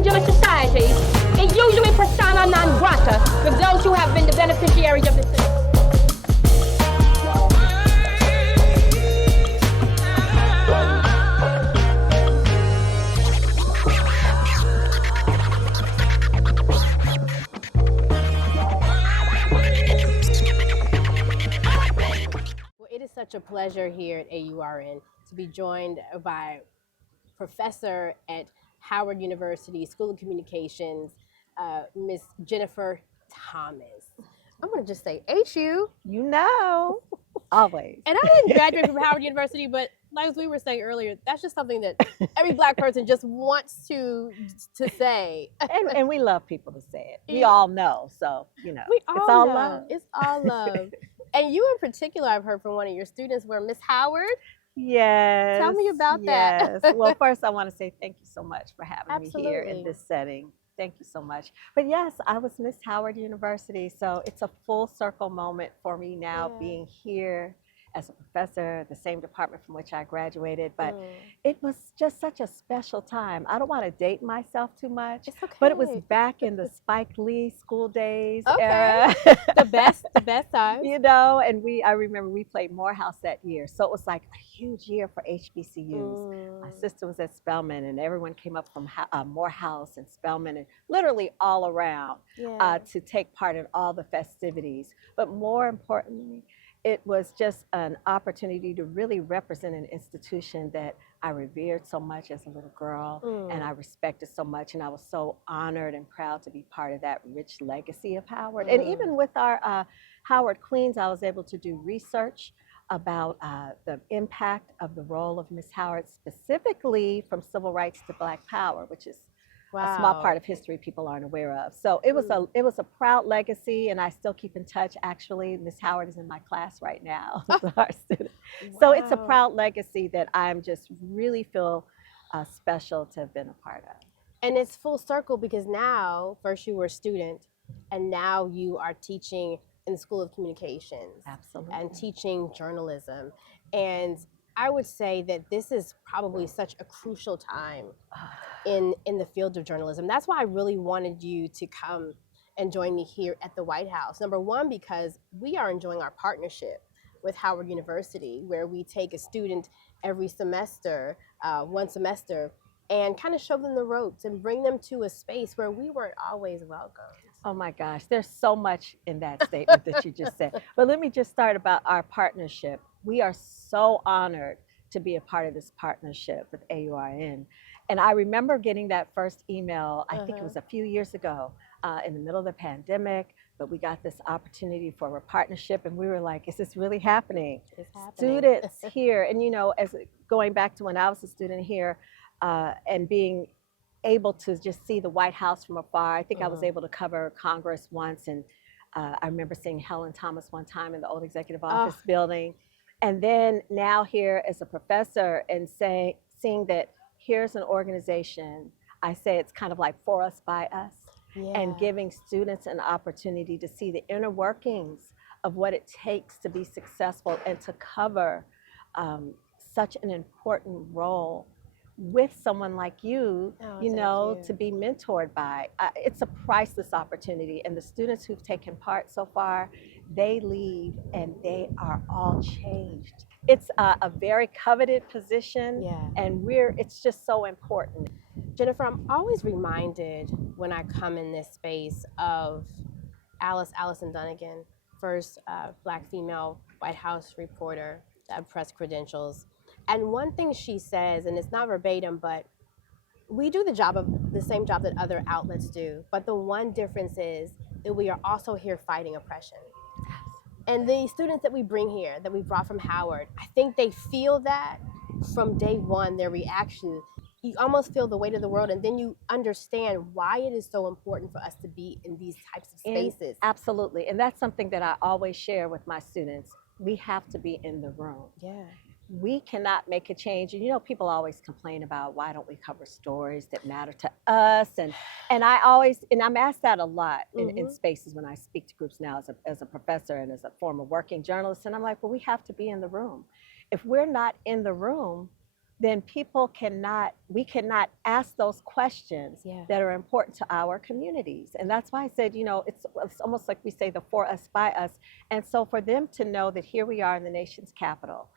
in Jewish society is usually persona non grata with those who have been the beneficiaries of the system. It is such a pleasure here at AURN to be joined by professor at Howard University School of Communications, Miss Jennifer Thomas. I'm going to just say HU. You know, always. And I didn't graduate from Howard University, but like as we were saying earlier, that's just something that every Black person just wants to say. And we love people to say it. We all know, so, you know, It's all love. It's all love. And you in particular, I've heard from one of your students were Miss Howard. Yes. Tell me about that. Yes. Well, first I want to say thank you so much for having me here in Absolutely. this setting. Thank you so much. But yes, I was Miss Howard University, so it's a full circle moment for me now being here as a professor at the same department from which I graduated. But it was just such a special time. I don't want to date myself too much, It's okay. but it was back in the Spike Lee School Days Okay. era. the best time. You know, and I remember we played Morehouse that year. So it was like a huge year for HBCUs. My sister was at Spelman and everyone came up from Morehouse and Spelman and literally all around to take part in all the festivities. But more importantly, it was just an opportunity to really represent an institution that I revered so much as a little girl and I respected so much, and I was so honored and proud to be part of that rich legacy of Howard. And even with our Howard Queens, I was able to do research about the impact of the role of Miss Howard, specifically from civil rights to Black power, which is a small part of history people aren't aware of. So it was a proud legacy, and I still keep in touch. Actually, Miss Howard is in my class right now, our student. So it's a proud legacy that I'm just really feel special to have been a part of. And it's full circle because now, first you were a student, and now you are teaching in the School of Communications. Absolutely. And teaching journalism. And I would say that this is probably such a crucial time in the field of journalism. That's why I really wanted you to come and join me here at the White House. Number one, because we are enjoying our partnership with Howard University, where we take a student every semester, one semester, and kind of show them the ropes and bring them to a space where we weren't always welcome. Oh my gosh, there's so much in that statement that you just said. But let me just start about our partnership. We are so honored to be a part of this partnership with AURN. And I remember getting that first email, I think it was a few years ago, in the middle of the pandemic, but we got this opportunity for a partnership and we were like, is this really happening? It's happening. Students here, and you know, as going back to when I was a student here and being able to just see the White House from afar. I think I was able to cover Congress once, and I remember seeing Helen Thomas one time in the old executive office building. And then now here as a professor and seeing that here's an organization, I say it's kind of like for us, by us, and giving students an opportunity to see the inner workings of what it takes to be successful and to cover such an important role with someone like you, you know, to be mentored by. It's a priceless opportunity, and the students who've taken part so far, they leave and they are all changed. It's a very coveted position, and it's just so important. Jennifer, I'm always reminded when I come in this space of Allison Dunnigan, first Black female White House reporter, press credentials. And one thing she says, and it's not verbatim, but we do the same job that other outlets do. But the one difference is that we are also here fighting oppression. And the students that we bring here, that we brought from Howard, I think they feel that from day one, their reaction. You almost feel the weight of the world, and then you understand why it is so important for us to be in these types of spaces. Absolutely. And that's something that I always share with my students. We have to be in the room. We cannot make a change. And you know, people always complain about why don't we cover stories that matter to us? And I'm asked that a lot in spaces when I speak to groups now as a professor and as a former working journalist. And I'm like, well, we have to be in the room. If we're not in the room, then we cannot ask those questions Yeah. that are important to our communities. And that's why I said, it's almost like we say the for us, by us. And so for them to know that here we are in the nation's capital,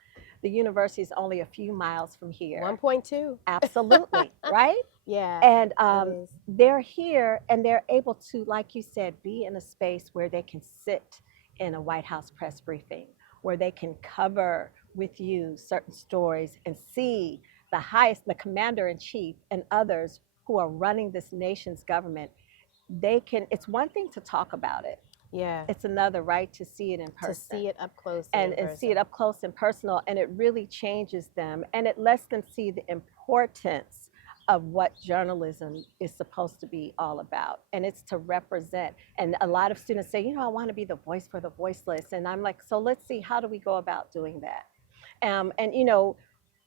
the university is only a few miles from here. 1.2. Absolutely, right? Yeah. And it is. they're here and they're able to, like you said, be in a space where they can sit in a White House press briefing, where they can cover with you certain stories and see the commander in chief and others who are running this nation's government. It's one thing to talk about it. Yeah. It's another, right, to see it in person. To see it up close and see it up close and personal. And it really changes them and it lets them see the importance of what journalism is supposed to be all about. And it's to represent. And a lot of students say, I want to be the voice for the voiceless. And I'm like, so let's see, how do we go about doing that?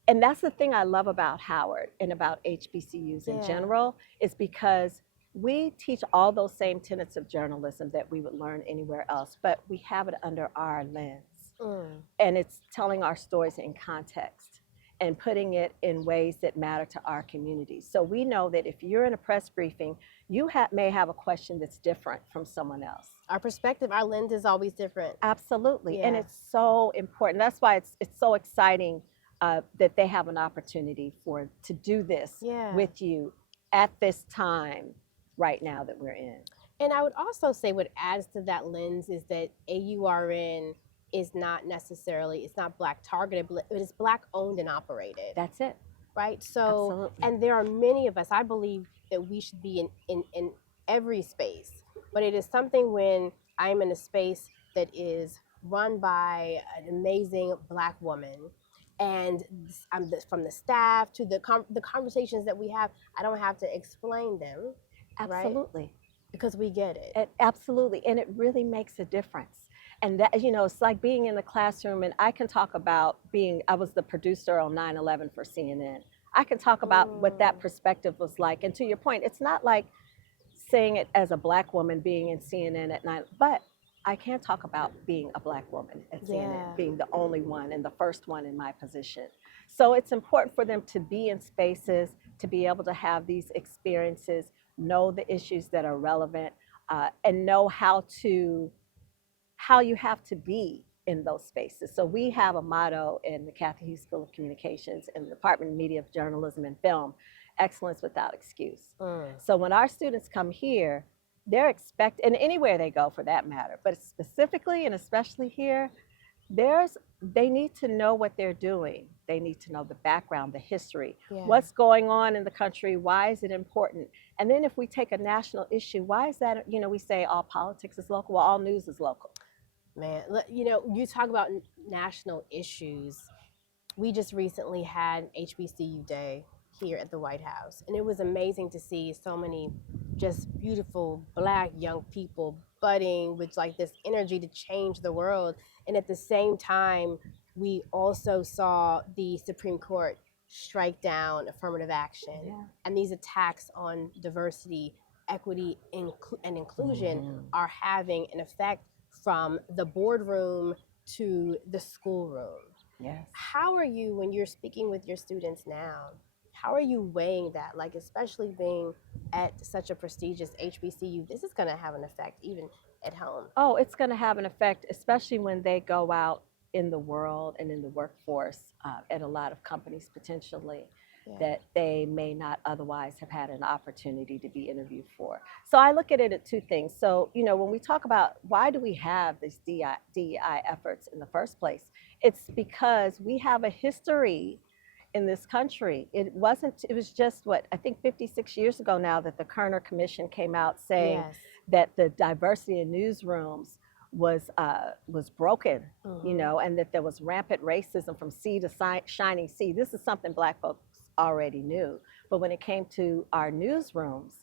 And that's the thing I love about Howard and about HBCUs in general, is because we teach all those same tenets of journalism that we would learn anywhere else, but we have it under our lens. And it's telling our stories in context and putting it in ways that matter to our community. So we know that if you're in a press briefing, you may have a question that's different from someone else. Our perspective, our lens is always different. Absolutely. Yeah. And it's so important. That's why it's so exciting that they have an opportunity to do this with you at this time right now that we're in. And I would also say what adds to that lens is that AURN is not necessarily, it's not Black targeted, but it is Black owned and operated. That's it. Right? So, absolutely. And there are many of us, I believe that we should be in every space, but it is something when I'm in a space that is run by an amazing Black woman, and from the staff to the conversations that we have, I don't have to explain them. Absolutely. Right? Because we get it. Absolutely. And it really makes a difference. And that, it's like being in the classroom, and I can talk about I was the producer on 9/11 for CNN. I can talk about what that perspective was like. And to your point, it's not like saying it as a Black woman being in CNN at 9, but I can't talk about being a Black woman at CNN, being the only one and the first one in my position. So it's important for them to be in spaces, to be able to have these experiences, know the issues that are relevant, and know how you have to be in those spaces. So we have a motto in the Cathy Hughes School of Communications in the Department of Media, Journalism, and Film: excellence without excuse. So when our students come here, they're and anywhere they go for that matter, but specifically and especially here, they need to know what they're doing. They need to know the background, the history, what's going on in the country, why is it important? And then if we take a national issue, why is that, we say all politics is local, well, all news is local. Man, you talk about national issues. We just recently had HBCU Day here at the White House, and it was amazing to see so many just beautiful Black young people budding with like this energy to change the world. And at the same time, we also saw the Supreme Court strike down affirmative action, and these attacks on diversity, equity, and inclusion are having an effect from the boardroom to the schoolroom. Yes. How are you, when you're speaking with your students now, how are you weighing that? Like, especially being at such a prestigious HBCU, this is going to have an effect even at home. Oh, it's going to have an effect, especially when they go out in the world and in the workforce at a lot of companies potentially that they may not otherwise have had an opportunity to be interviewed for. So I look at it at two things. So, when we talk about why do we have these DEI efforts in the first place, it's because we have a history in this country. It was just I think 56 years ago now that the Kerner Commission came out saying that the diversity in newsrooms was broken, and that there was rampant racism from sea to shining sea. This is something Black folks already knew. But when it came to our newsrooms,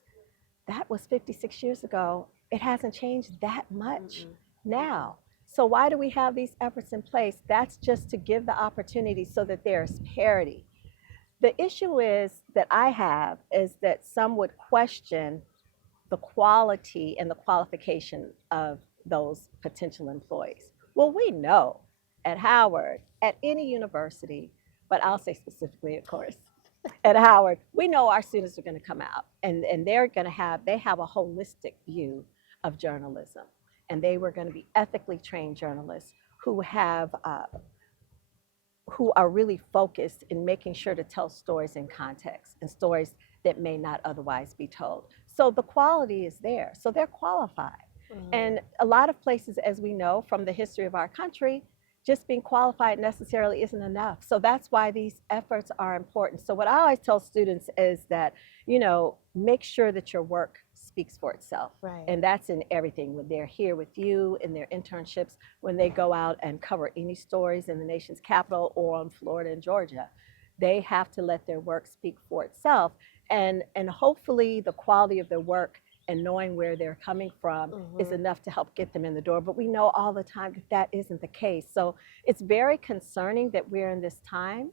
that was 56 years ago. It hasn't changed that much now. So why do we have these efforts in place? That's just to give the opportunity so that there's parity. The issue that I have is that some would question the quality and the qualification of those potential employees. Well, we know at Howard, at any university, but I'll say specifically, of course, at Howard, we know our students are going to come out and they're going to they have a holistic view of journalism. And they were going to be ethically trained journalists who who are really focused in making sure to tell stories in context and stories that may not otherwise be told. So the quality is there. So they're qualified. And a lot of places, as we know from the history of our country, just being qualified necessarily isn't enough. So that's why these efforts are important. So what I always tell students is that, make sure that your work speaks for itself. Right. And that's in everything. When they're here with you, in their internships, when they go out and cover any stories in the nation's capital or on Florida and Georgia, they have to let their work speak for itself. And hopefully the quality of their work and knowing where they're coming from is enough to help get them in the door. But we know all the time that that isn't the case. So it's very concerning that we're in this time.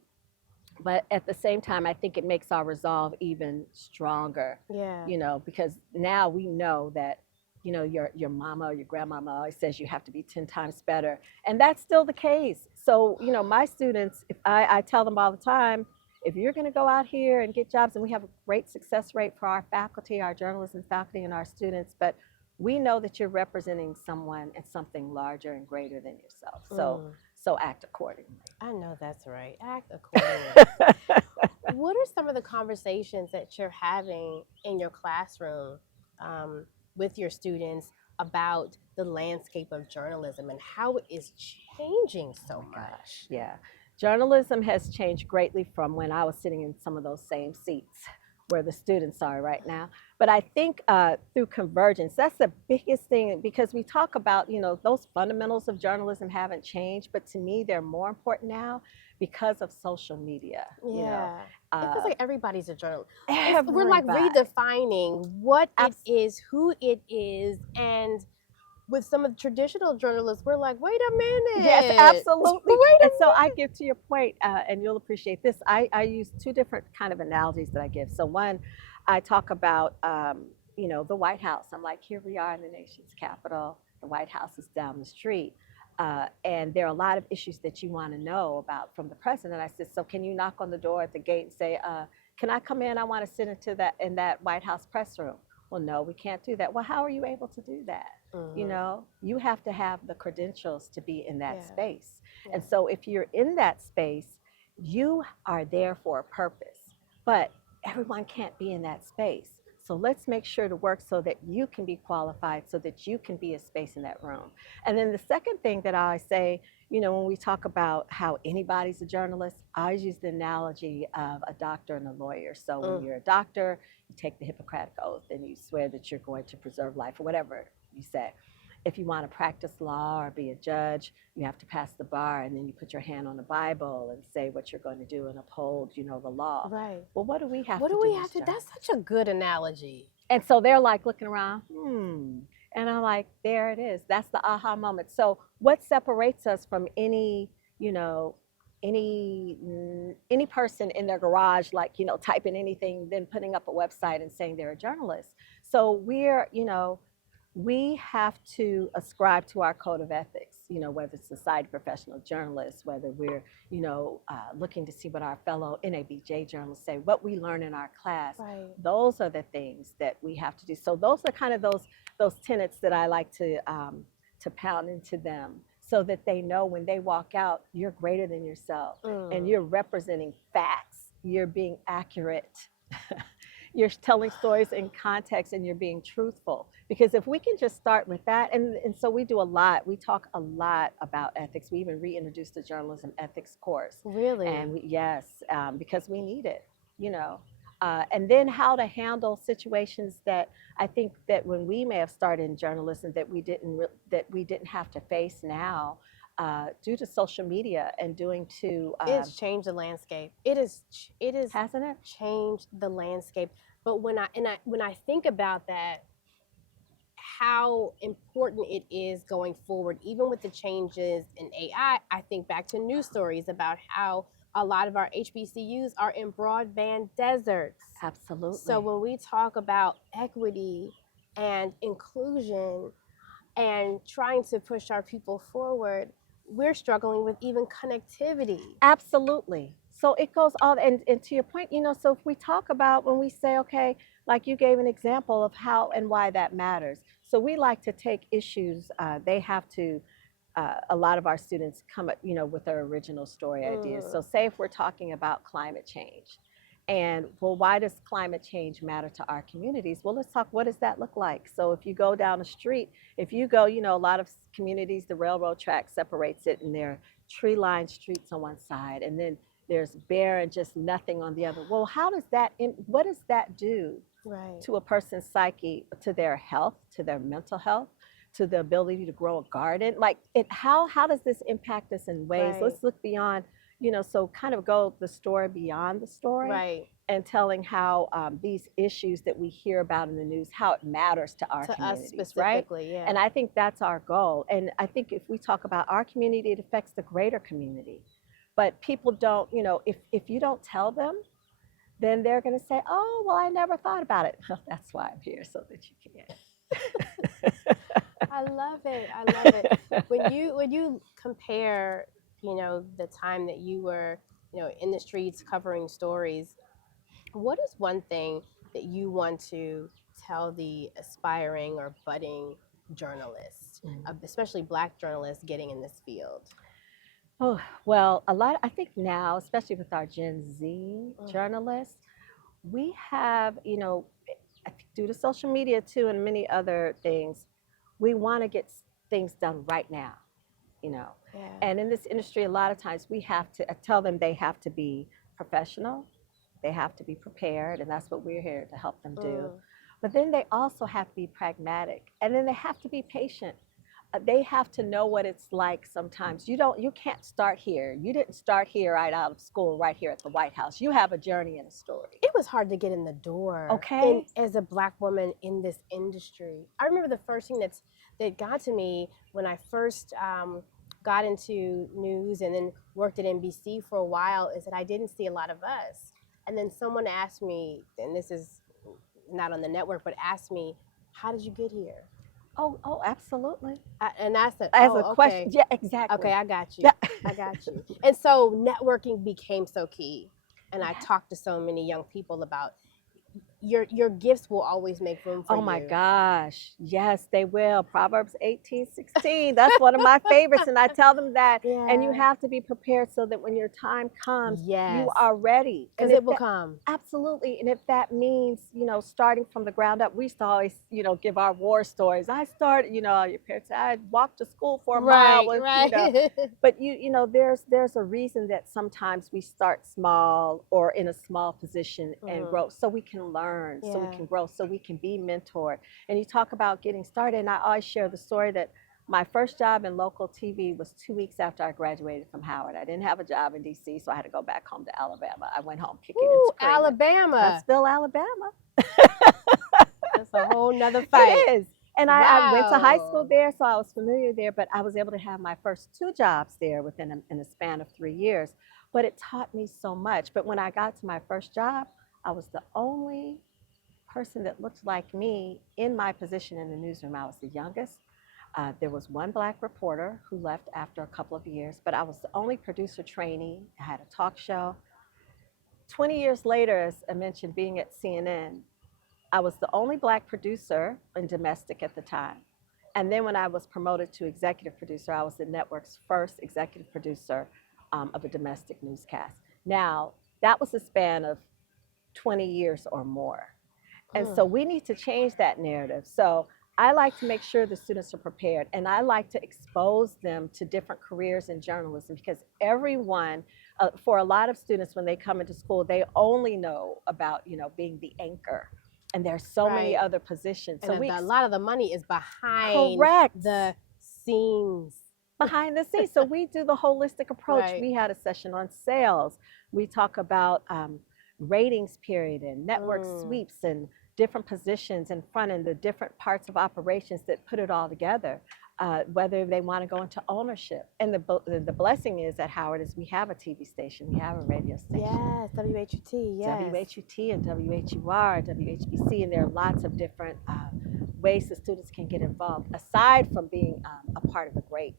But at the same time, I think it makes our resolve even stronger. Yeah. Because now we know that, your mama or your grandmama always says you have to be 10 times better. And that's still the case. So, my students, if I tell them all the time, if you're going to go out here and get jobs, and we have a great success rate for our faculty, our journalism faculty, and our students, but we know that you're representing someone and something larger and greater than yourself. So act accordingly. I know that's right. Act accordingly. What are some of the conversations that you're having in your classroom with your students about the landscape of journalism and how it is changing so much? Yeah. Journalism has changed greatly from when I was sitting in some of those same seats where the students are right now. But I think through convergence, that's the biggest thing, because we talk about, those fundamentals of journalism haven't changed, but to me, they're more important now because of social media. Yeah. It feels like everybody's a journalist. Everybody. We're like redefining what it is, who it is, and with some of the traditional journalists, we're like, wait a minute. Yes, absolutely. So I give, to your point, and you'll appreciate this, I use two different kind of analogies that I give. So one, I talk about, the White House. I'm like, here we are in the nation's capital. The White House is down the street. And there are a lot of issues that you want to know about from the president. I said, so can you knock on the door at the gate and say, can I come in? I want to sit in that White House press room. Well, no, we can't do that. Well, how are you able to do that? You have to have the credentials to be in that space. Yeah. And so if you're in that space, you are there for a purpose, but everyone can't be in that space. So let's make sure to work so that you can be qualified, so that you can be a space in that room. And then the second thing that I say, when we talk about how anybody's a journalist, I always use the analogy of a doctor and a lawyer. So when you're a doctor, you take the Hippocratic Oath and you swear that you're going to preserve life, or whatever you say. If you want to practice law or be a judge, you have to pass the bar, and then you put your hand on the Bible and say what you're going to do and uphold, the law. Right. Well, what do we have to do? What do we have to? That's such a good analogy. And so they're like looking around, and I'm like, there it is. That's the aha moment. So what separates us from any person in their garage, like, typing anything, then putting up a website and saying they're a journalist? So we have to ascribe to our code of ethics, whether it's Society of Professional Journalists, whether we're, looking to see what our fellow NABJ journalists say, what we learn in our class. Right. Those are the things that we have to do. So those are kind of those tenets that I like to pound into them, so that they know when they walk out, you're greater than yourself, and you're representing facts, you're being accurate. You're telling stories in context, and you're being truthful. Because if we can just start with that, and so we talk a lot about ethics. We even reintroduced the journalism ethics course. Really? And because we need it, and then how to handle situations that I think that when we may have started in journalism that we didn't have to face now, due to social media and it's changed the landscape. It is hasn't it changed the landscape? But when I think about that, how important it is going forward, even with the changes in AI, I think back to news stories about how a lot of our HBCUs are in broadband deserts. Absolutely. So when we talk about equity and inclusion and trying to push our people forward, we're struggling with even connectivity. Absolutely. So it goes all, and to your point, so if we talk about when we say, okay, like you gave an example of how and why that matters. So we like to take issues, they have to, a lot of our students come up, with their original story ideas. So say if we're talking about climate change, and well, why does climate change matter to our communities? Well, let's talk, what does that look like? So if you go down the street, if you go, a lot of communities, the railroad track separates it, and there are tree-lined streets on one side, and then there's bare and just nothing on the other. Well, what does that do to a person's psyche, to their health, to their mental health, to the ability to grow a garden? Like, how does this impact us in ways? Let's look beyond, so kind of go the story beyond the story, and telling how these issues that we hear about in the news, how it matters to our communities, us specifically, right? And I think that's our goal. And I think if we talk about our community, it affects the greater community. But people don't, if you don't tell them, then they're going to say, oh, well, I never thought about it. That's why I'm here, so that you can. I love it. I love it. When you compare, the time that you were, in the streets covering stories, what is one thing that you want to tell the aspiring or budding journalists, especially Black journalists getting in this field? Oh, well, I think now, especially with our Gen Z journalists, we have, I think due to social media too and many other things, we want to get things done right now, And in this industry, a lot of times we have to tell them they have to be professional, they have to be prepared, and that's what we're here to help them do. But then they also have to be pragmatic, and then they have to be patient. They have to know what it's like sometimes. You can't start here. You didn't start here right out of school, right here at the White House. You have a journey and a story. It was hard to get in the door. Okay. As a Black woman in this industry. I remember the first thing that got to me when I first got into news and then worked at NBC for a while is that I didn't see a lot of us. And then someone asked me, and this is not on the network, but asked me, how did you get here? Oh, absolutely. And I said, as a question, yeah, exactly. Okay, I got you. I got you. And so networking became so key. And I talked to so many young people about your gifts will always make room for you. Oh my gosh. Yes, they will. Proverbs 18:16. That's one of my favorites. And I tell them that. Yeah. And you have to be prepared so that when your time comes, you are ready. Because it will come. Absolutely. And if that means, starting from the ground up, we used to always, give our war stories. I started, your parents said, I walked to school for a mile. Right. But there's a reason that sometimes we start small or in a small position and grow so we can learn, so we can grow, so we can be mentored. And you talk about getting started, and I always share the story that my first job in local TV was 2 weeks after I graduated from Howard. I didn't have a job in DC, so I had to go back home to Alabama. I went home kicking and screaming. Alabama. Huntsville, Alabama. That's a whole nother fight. It is. And I went to high school there, so I was familiar there, but I was able to have my first 2 jobs there in a span of 3 years. But it taught me so much. But when I got to my first job, I was the only person that looked like me in my position in the newsroom. I was the youngest. There was one Black reporter who left after a couple of years, but I was the only producer trainee. I had a talk show. 20 years later, as I mentioned, being at CNN, I was the only Black producer in domestic at the time. And then when I was promoted to executive producer, I was the network's first executive producer of a domestic newscast. Now, that was a span of 20 years or more. And so we need to change that narrative. So I like to make sure the students are prepared, and I like to expose them to different careers in journalism, because everyone, for a lot of students when they come into school, they only know about, being the anchor. And there's so many other positions. And a lot of the money is behind the scenes. Behind the scenes. So we do the holistic approach. We had a session on sales. We talk about ratings period and network sweeps and different positions in front and the different parts of operations that put it all together, whether they want to go into ownership. And the blessing is at Howard is we have a TV station, we have a radio station. Yes, WHUT, yes. WHUT and WHUR, WHBC, and there are lots of different ways the students can get involved, aside from being a part of the great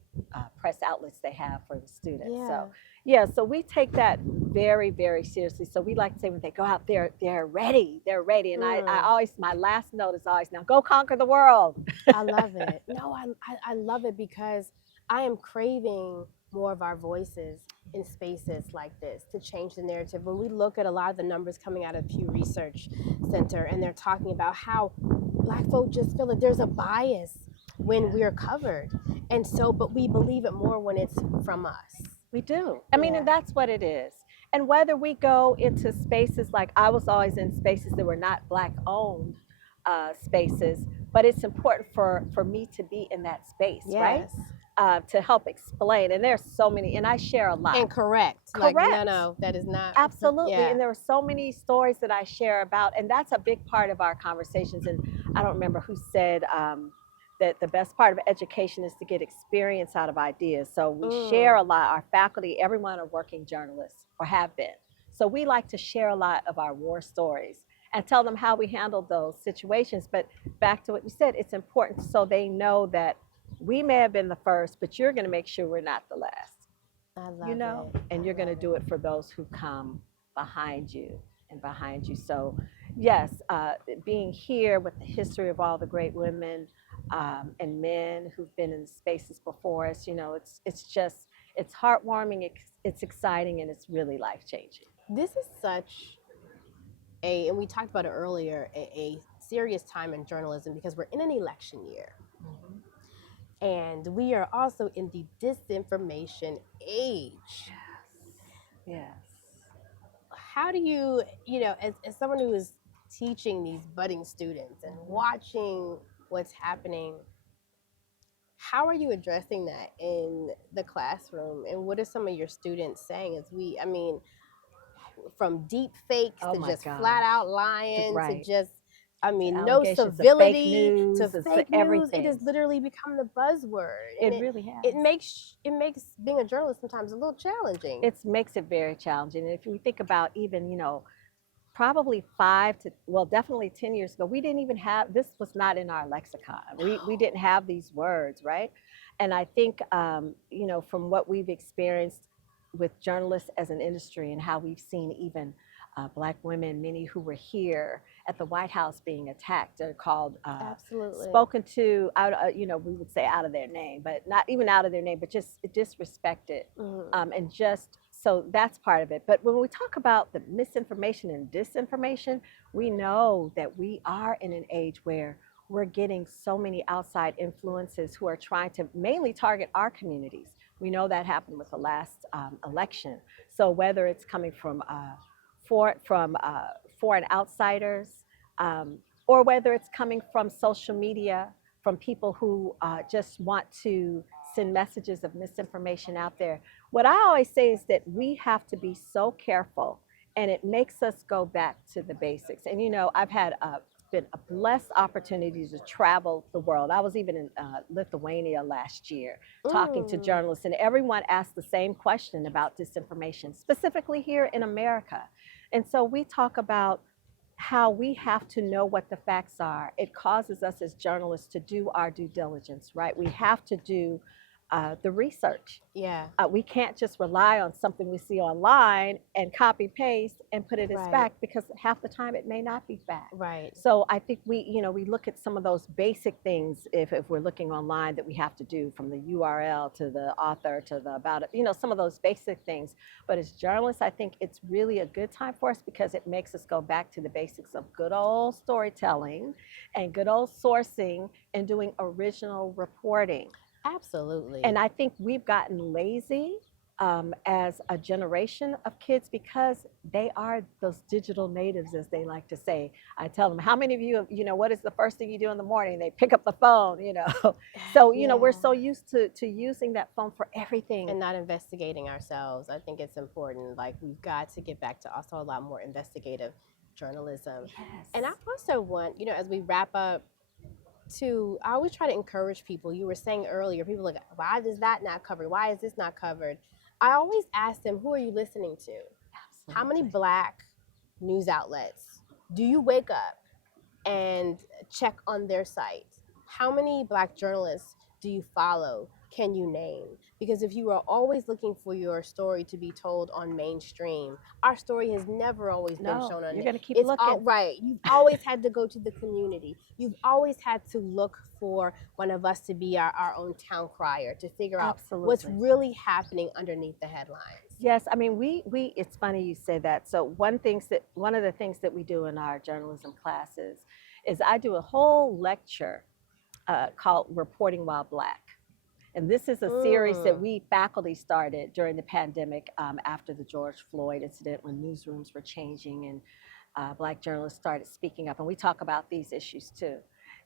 press outlets they have for the students. So Yeah, so we take that very, very seriously. So we like to say when they go out there, they're ready. They're ready. And I Mm. always, my last note is always, now go conquer the world. I love it. No, I love it because I am craving more of our voices in spaces like this to change the narrative. When we look at a lot of the numbers coming out of Pew Research Center, and they're talking about how Black folk just feel that there's a bias when we're covered. And so, but we believe it more when it's from us. We do. I mean, and that's what it is. And whether we go into spaces like I was always in spaces that were not Black owned spaces, but it's important for me to be in that space, right? Yes. To help explain. And there's so many, and I share a lot. And correct. Correct. Like, no, that is not. Absolutely. Yeah. And there are so many stories that I share about, and that's a big part of our conversations. And I don't remember who said that the best part of education is to get experience out of ideas. So we share a lot. Our faculty, everyone are working journalists or have been. So we like to share a lot of our war stories and tell them how we handled those situations. But back to what you said, it's important so they know that we may have been the first, but you're going to make sure we're not the last. I love You know, it. and you're going to do it for those who come behind you and behind you. So, yes, being here with the history of all the great women and men who've been in the spaces before us, you know, it's just it's heartwarming, it's exciting, and it's really life changing. This is such a, and we talked about it earlier, a serious time in journalism because we're in an election year. And we are also in the disinformation age. Yes. How do you, as someone who is teaching these budding students and watching what's happening, how are you addressing that in the classroom? And what are some of your students saying as from deep fakes to just flat out lying to just, no civility to fake news. It has literally become the buzzword. It really has. It makes being a journalist sometimes a little challenging. It makes it very challenging. And if we think about even, probably 5 to, well, definitely 10 years ago, we didn't even have, this was not in our lexicon. We didn't have these words, right? And I think, from what we've experienced with journalists as an industry and how we've seen even Black women, many who were here at the White House being attacked or called, Absolutely spoken to out, we would say out of their name, but not even out of their name, but just disrespected, and just so that's part of it. But when we talk about the misinformation and disinformation, we know that we are in an age where we're getting so many outside influences who are trying to mainly target our communities. We know that happened with the last election. So whether it's coming from foreign outsiders, or whether it's coming from social media, from people who just want to send messages of misinformation out there. What I always say is that we have to be so careful, and it makes us go back to the basics. And I've had been a blessed opportunity to travel the world. I was even in Lithuania last year talking to journalists, and everyone asked the same question about disinformation, specifically here in America. And so we talk about how we have to know what the facts are. It causes us as journalists to do our due diligence, right? We have to do the research. Yeah. We can't just rely on something we see online and copy paste and put it as fact, because half the time it may not be fact. Right. So I think we look at some of those basic things if we're looking online that we have to do, from the URL to the author to the about it, some of those basic things. But as journalists, I think it's really a good time for us because it makes us go back to the basics of good old storytelling and good old sourcing and doing original reporting. Absolutely. And I think we've gotten lazy as a generation of kids because they are those digital natives, as they like to say. I tell them, how many of you, what is the first thing you do in the morning? They pick up the phone, So, we're so used to using that phone for everything. And not investigating ourselves. I think it's important. Like, we've got to get back to also a lot more investigative journalism. Yes. And I also want, as we wrap up, I always try to encourage people. You were saying earlier, people are like, why is that not covered? Why is this not covered? I always ask them, who are you listening to? Absolutely. How many Black news outlets do you wake up and check on their site? How many Black journalists do you follow? Can you name? Because if you are always looking for your story to be told on mainstream, our story has never always been No, shown on you're it. going to keep It's all looking. right. You've always had to go to the community. You've always had to look for one of us to be our own town crier to figure out what's Absolutely. really happening underneath the headlines. Yes, I mean we it's funny you say that. So one of the things that we do in our journalism classes is I do a whole lecture called Reporting While Black. And this is a series that we faculty started during the pandemic after the George Floyd incident, when newsrooms were changing and Black journalists started speaking up. And we talk about these issues too.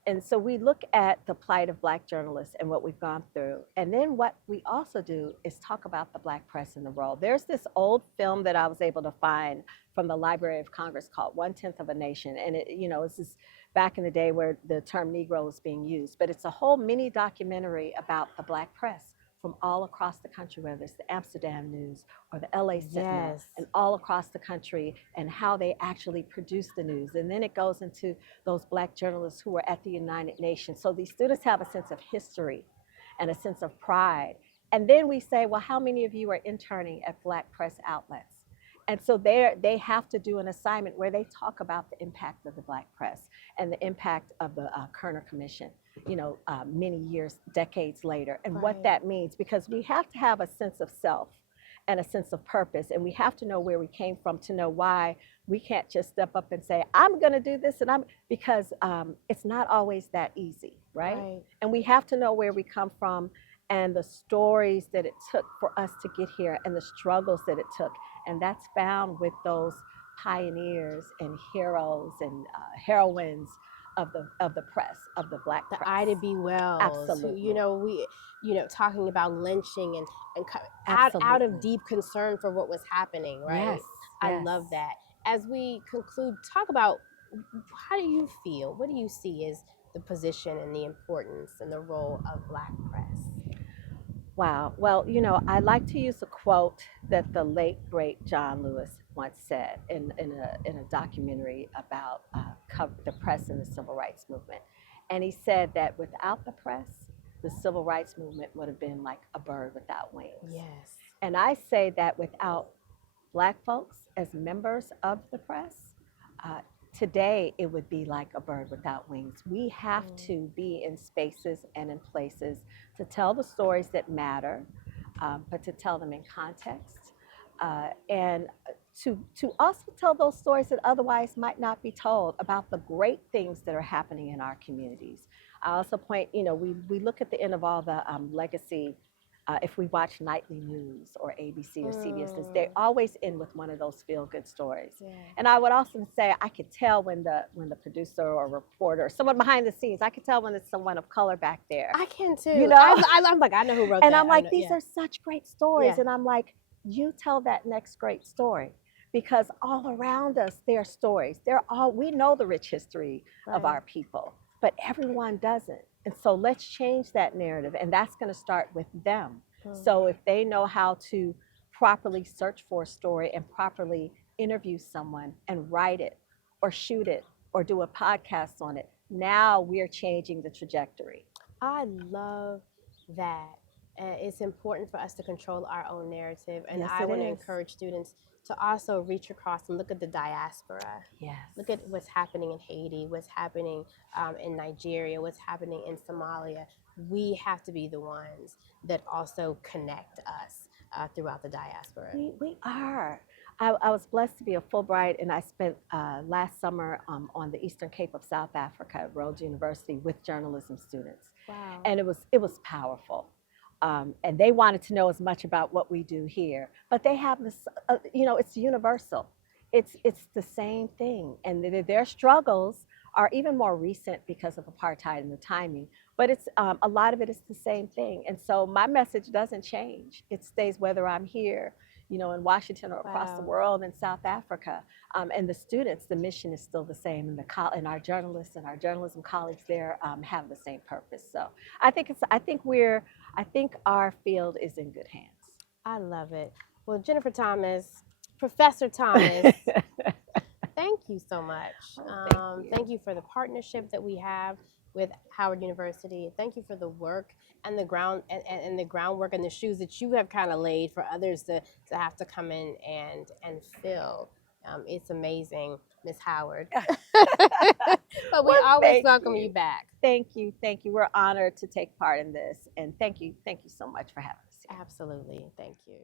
And so we look at the plight of Black journalists and what we've gone through. And then what we also do is talk about the Black press and the role. There's this old film that I was able to find from the Library of Congress called 1/10 of a Nation. And this is back in the day where the term Negro was being used. But it's a whole mini documentary about the Black press from all across the country, whether it's the Amsterdam News or the LA Sentinel, Yes. and all across the country, and how they actually produce the news. And then it goes into those Black journalists who were at the United Nations. So these students have a sense of history and a sense of pride. And then we say, well, how many of you are interning at Black press outlets? And so they have to do an assignment where they talk about the impact of the Black press and the impact of the Kerner Commission, many years, decades later, and what that means, because we have to have a sense of self and a sense of purpose, and we have to know where we came from to know why we can't just step up and say, I'm going to do this, because it's not always that easy, right? And we have to know where we come from and the stories that it took for us to get here and the struggles that it took. And that's found with those pioneers and heroes and heroines of the press, of the Black press. The Ida B. Wells. Absolutely. Talking about lynching and out of deep concern for what was happening, right? Yes. I love that. As we conclude, talk about, how do you feel? What do you see as the position and the importance and the role of Black press? Wow. Well, I like to use a quote that the late, great John Lewis once said in a documentary about the press and the civil rights movement. And he said that without the press, the civil rights movement would have been like a bird without wings. Yes. And I say that without Black folks as members of the press, today it would be like a bird without wings. We have to be in spaces and in places to tell the stories that matter, but to tell them in context, and to also tell those stories that otherwise might not be told, about the great things that are happening in our communities. I also point, we look at the end of all the legacy. If we watch nightly news or ABC or CBS News, they always end with one of those feel-good stories. Yeah. And I would also say I could tell when the producer or reporter, someone behind the scenes, I could tell when it's someone of color back there. I can too. I'm like, I know who wrote that. And I'm like, these are such great stories. Yeah. And I'm like, you tell that next great story. Because all around us, there are stories. We know the rich history of our people, but everyone doesn't. And so let's change that narrative, and that's going to start with them. So if they know how to properly search for a story and properly interview someone and write it or shoot it or do a podcast on it, now we're changing the trajectory. I love that. It's important for us to control our own narrative, and I want to encourage students to also reach across and look at the diaspora. Yes. Look at what's happening in Haiti, what's happening in Nigeria, what's happening in Somalia. We have to be the ones that also connect us throughout the diaspora. We are. I was blessed to be a Fulbright, and I spent last summer on the Eastern Cape of South Africa at Rhodes University with journalism students. Wow. And it was powerful. And they wanted to know as much about what we do here, but they have this, it's universal. It's the same thing, and their struggles are even more recent because of apartheid and the timing. But it's a lot of it is the same thing, and so my message doesn't change. It stays whether I'm here, in Washington or across the world in South Africa. And the students, the mission is still the same, and our journalists and our journalism colleagues there have the same purpose. So I think our field is in good hands. I love it. Well, Jennifer Thomas, Professor Thomas, thank you so much. Thank you for the partnership that we have with Howard University. Thank you for the work and the groundwork and the shoes that you have kind of laid for others to have to come in and fill. It's amazing, Miss Howard. But we Well, always thank welcome you. you back. Thank you. Thank you. We're honored to take part in this. And thank you. Thank you so much for having us here. Absolutely. Thank you.